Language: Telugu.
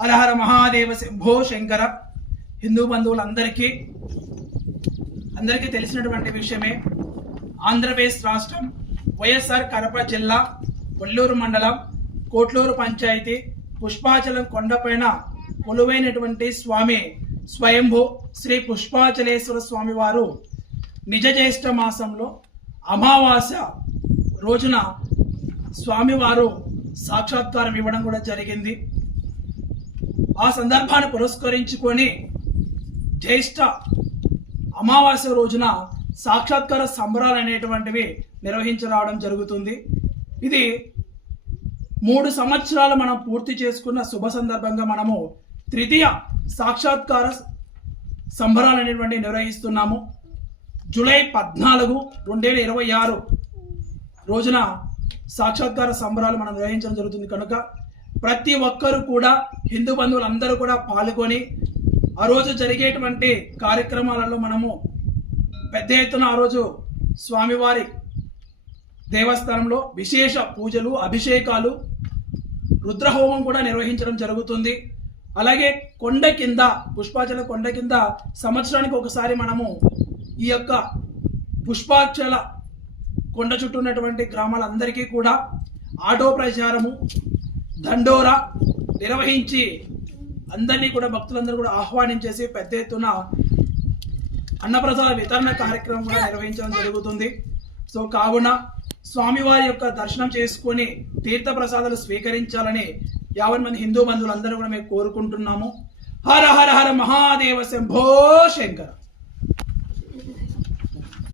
హర హర మహాదేవ శంభో శంకర. హిందూ బంధువులందరికీ తెలిసినటువంటి విషయమే. ఆంధ్రప్రదేశ్ రాష్ట్రం వైఎస్ఆర్ కడప జిల్లా కొల్లూరు మండలం కోట్లూరు పంచాయతీ పుష్పాచలం కొండపైన కొలువైనటువంటి స్వామి స్వయంభూ శ్రీ పుష్పాచలేశ్వర స్వామి వారు నిజ జ్యేష్ఠ మాసంలో అమావాస్య రోజున స్వామివారు సాక్షాత్కారం ఇవ్వడం కూడా జరిగింది. ఆ సందర్భాన్ని పురస్కరించుకొని జ్యేష్ఠ అమావాస్య రోజున సాక్షాత్కార సంబరాలు అనేటువంటివి నిర్వహించరావడం జరుగుతుంది. ఇది 3 సంవత్సరాలు మనం పూర్తి చేసుకున్న శుభ సందర్భంగా మనము తృతీయ సాక్షాత్కార సంబరాలు అనేటువంటి నిర్వహిస్తున్నాము. జూలై 14, 2026 రోజున సాక్షాత్కార సంబరాలు మనం నిర్వహించడం జరుగుతుంది. కనుక ప్రతి ఒక్కరు కూడా హిందూ బంధువులందరూ కూడా పాల్గొని ఆ రోజు జరిగేటువంటి కార్యక్రమాలలో మనము పెద్ద ఎత్తున ఆ రోజు స్వామివారి దేవస్థానంలో విశేష పూజలు, అభిషేకాలు, రుద్రహోమం కూడా నిర్వహించడం జరుగుతుంది. అలాగే కొండ కింద పుష్పాచల కొండ కింద సంవత్సరానికి ఒకసారి మనము ఈ యొక్క పుష్పాచల కొండ చుట్టూ ఉన్నటువంటి గ్రామాలందరికీ కూడా ఆటో ప్రచారము, దండోరా నిర్వహించి అందరినీ కూడా భక్తులందరూ కూడా ఆహ్వానించేసి పెద్ద ఎత్తున అన్నప్రసాద వితరణ కార్యక్రమం కూడా నిర్వహించడం జరుగుతుంది. సో కావున స్వామివారి యొక్క దర్శనం చేసుకొని తీర్థ ప్రసాదాలు స్వీకరించాలని 50 మంది హిందూ బంధువులందరూ కూడా మేము కోరుకుంటున్నాము. హర హర హర మహాదేవ శంభో శంకర.